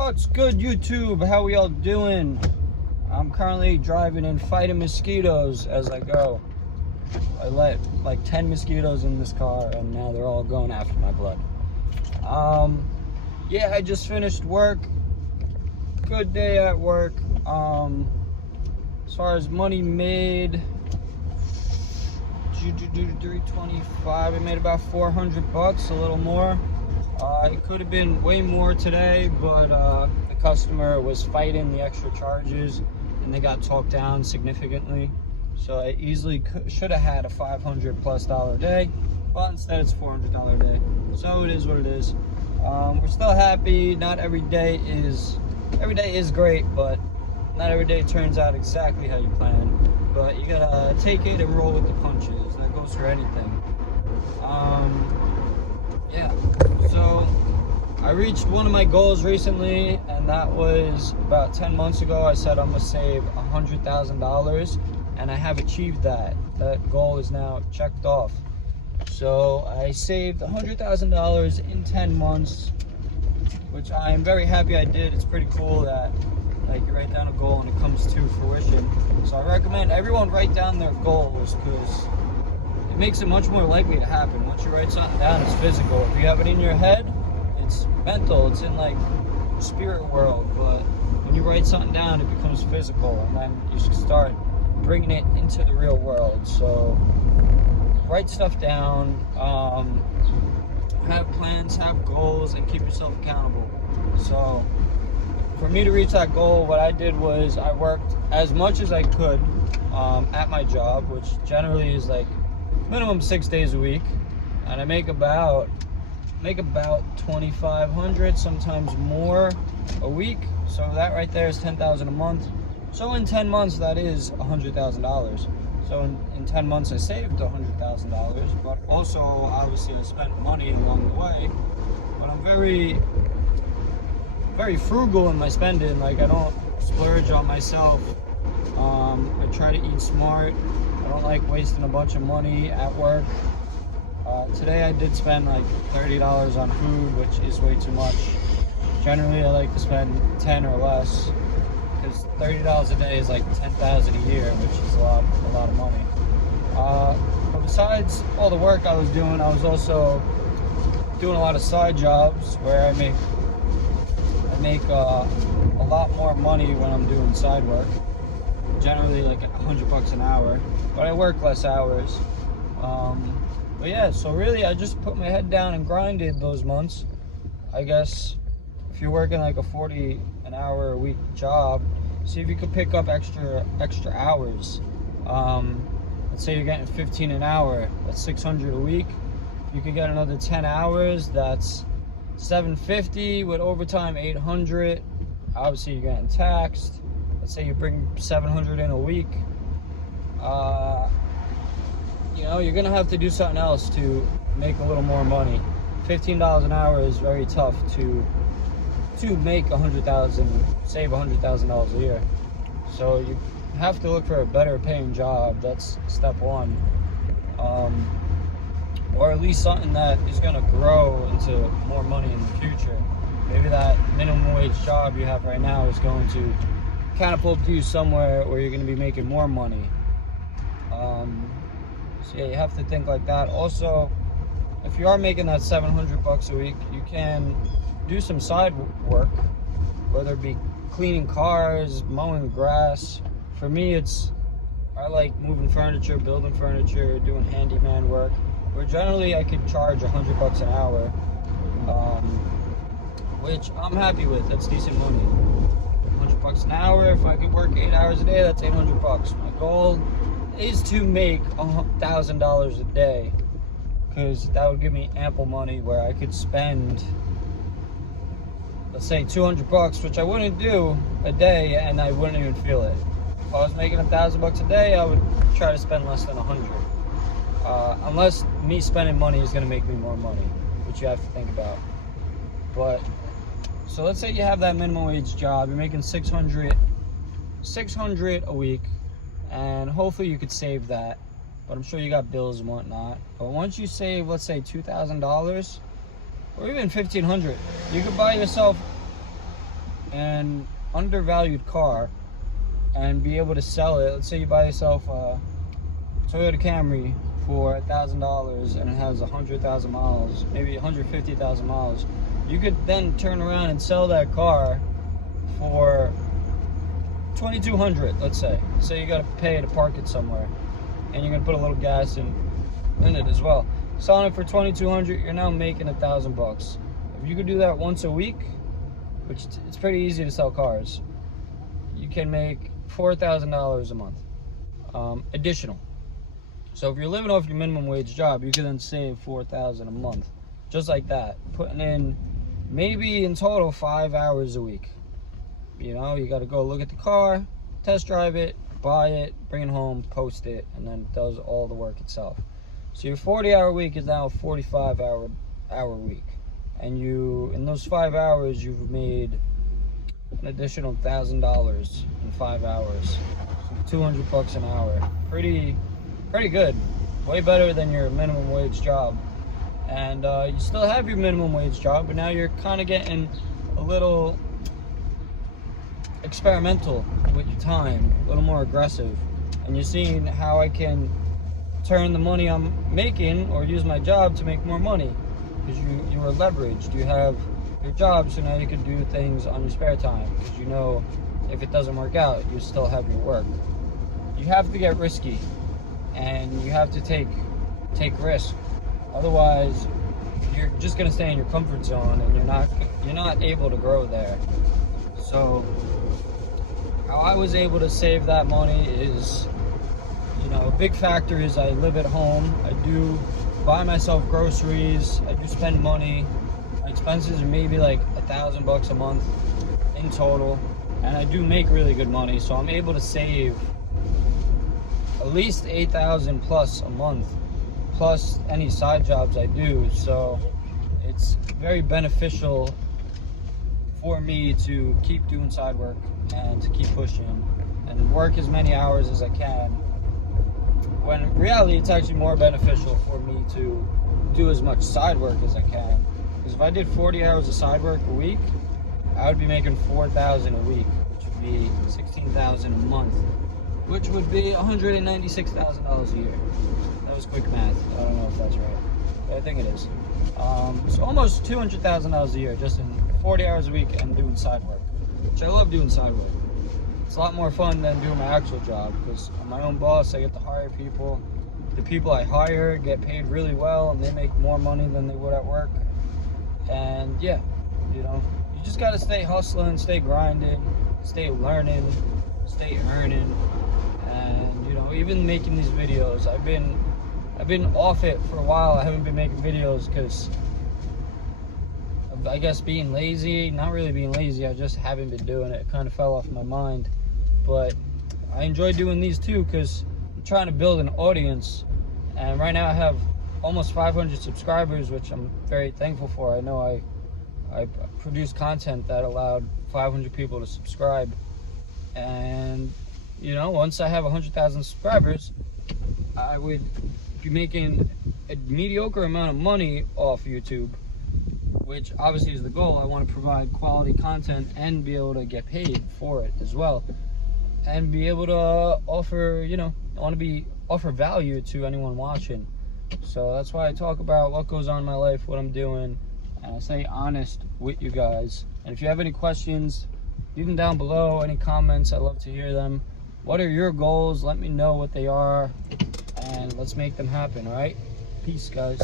What's good, YouTube? How we all doing? I'm currently driving and fighting mosquitoes as I go. I let like 10 mosquitoes in this car and now they're all going after my blood. Yeah, I just finished work. Good day at work. As far as money made, 325. I made about 400 bucks, a little more. It could have been way more today, but the customer was fighting the extra charges and they got talked down significantly. So I easily should have had a $500+ day, but instead it's $400 day. So it is what it is. We're still happy. Not every day is great, but not every day turns out exactly how you plan. But you gotta take it and roll with the punches. That goes for anything. Yeah, so I reached one of my goals recently, and that was about 10 months ago. I said I'm gonna save $100,000, and I have achieved that. That goal is now checked off. So I saved $100,000 in 10 months, which I am very happy I did. It's pretty cool that like you write down a goal and it comes to fruition. So I recommend everyone write down their goals, because it makes it much more likely to happen. Once you write something down, it's physical. If you have it in your head, it's mental. It's in like the spirit world. But when you write something down, it becomes physical, and then you should start bringing it into the real world. So write stuff down, have plans, have goals, and keep yourself accountable. So for me to reach that goal, what I did was I worked as much as I could at my job, which generally is like minimum 6 days a week, and I make about 2,500, sometimes more a week. So that right there is 10,000 a month. So in 10 months, that is $100,000. So in 10 months, I saved $100,000, but also obviously I spent money along the way. But I'm very frugal in my spending. Like, I don't splurge on myself. I try to eat smart. I don't like wasting a bunch of money at work. Today I did spend like $30 on food, which is way too much. Generally, I like to spend 10 or less, because $30 a day is like 10,000 a year, which is a lot of money. But besides all the work I was doing, I was also doing a lot of side jobs where I make a lot more money when I'm doing side work. Generally like $100 an hour, but I work less hours. But yeah, so really I just put my head down and grinded those months. I guess if you're working like a 40 an hour a week job, see if you could pick up extra hours. Let's say you're getting 15 an hour, that's 600 a week. You could get another 10 hours, that's 750, with overtime 800. Obviously you're getting taxed. Let's say you bring 700 in a week. You know, you're gonna have to do something else to make a little more money. $15 an hour is very tough to make save $100,000 a year. So you have to look for a better paying job. That's step one. Or at least something that is gonna grow into more money in the future. Maybe that minimum wage job you have right now is going to catapult you somewhere where you're gonna be making more money. So yeah, you have to think like that. Also, if you are making that 700 bucks a week, you can do some side work, whether it be cleaning cars, mowing grass. For me, I like moving furniture, building furniture, doing handyman work, where generally I could charge 100 bucks an hour, which I'm happy with. That's decent money. 100 bucks an hour. If I could work 8 hours a day, that's 800 bucks. My goal is to make $1,000 a day, because that would give me ample money where I could spend, let's say 200 bucks, which I wouldn't do a day, and I wouldn't even feel it. If I was making $1,000 a day, I would try to spend less than 100. Unless me spending money is going to make me more money, which you have to think about. But so let's say you have that minimum wage job, you're making 600 a week, and hopefully you could save that. But I'm sure you got bills and whatnot. But once you save, let's say $2,000 or even $1,500, you could buy yourself an undervalued car and be able to sell it. Let's say you buy yourself a Toyota Camry for $1,000 and it has 100,000 miles, maybe 150,000 miles. You could then turn around and sell that car for $2,200, let's say. So you got to pay to park it somewhere, and you're gonna put a little gas in it as well. Selling it for $2,200, you're now making $1,000. If you could do that once a week, which it's pretty easy to sell cars, you can make $4,000 a month additional. So if you're living off your minimum wage job, you can then save $4,000 a month, just like that, putting in maybe in total 5 hours a week. You know, you got to go look at the car, test drive it, buy it, bring it home, post it, and then it does all the work itself. So your 40-hour week is now a 45-hour week, and you, in those 5 hours, you've made an additional $1,000 in 5 hours, so $200 an hour. Pretty good, way better than your minimum wage job. And you still have your minimum wage job, but now you're kind of getting a little experimental with your time, a little more aggressive, and you're seeing how I can turn the money I'm making or use my job to make more money, because you are leveraged. You have your job, so now you can do things on your spare time, because you know if it doesn't work out, you still have your work. You have to get risky, and you have to take risks. Otherwise, you're just gonna stay in your comfort zone, and you're not able to grow there. So how I was able to save that money is, you know, a big factor is I live at home. I do buy myself groceries. I do spend money. My expenses are maybe like $1,000 a month in total, and I do make really good money. So I'm able to save at least $8,000 plus a month, plus any side jobs I do. So it's very beneficial for me to keep doing side work and to keep pushing and work as many hours as I can, when in reality it's actually more beneficial for me to do as much side work as I can. Because if I did 40 hours of side work a week, I would be making $4,000 a week, which would be $16,000 a month, which would be $196,000 a year. That was quick math. I don't know if that's right, but I think it is. So almost $200,000 a year just in 40 hours a week and doing side work, which I love doing side work. It's a lot more fun than doing my actual job, because I'm my own boss. I get to hire people. The people I hire get paid really well, and they make more money than they would at work. And yeah, you know, you just got to stay hustling, stay grinding, stay learning, stay earning. And you know, even making these videos, I've been off it for a while. I haven't been making videos because I guess being lazy. Not really being lazy, I just haven't been doing it. It kind of fell off my mind. But I enjoy doing these too, because I'm trying to build an audience, and right now I have almost 500 subscribers, which I'm very thankful for. I know I produced content that allowed 500 people to subscribe, and you know, once I have 100,000 subscribers, I would be making a mediocre amount of money off YouTube, which obviously is the goal. I want to provide quality content and be able to get paid for it as well, and be able to offer, you know, I want to offer value to anyone watching. So that's why I talk about what goes on in my life, what I'm doing, and I stay honest with you guys. And if you have any questions, leave them down below, any comments, I'd love to hear them. What are your goals? Let me know what they are, and let's make them happen. All right, peace, guys.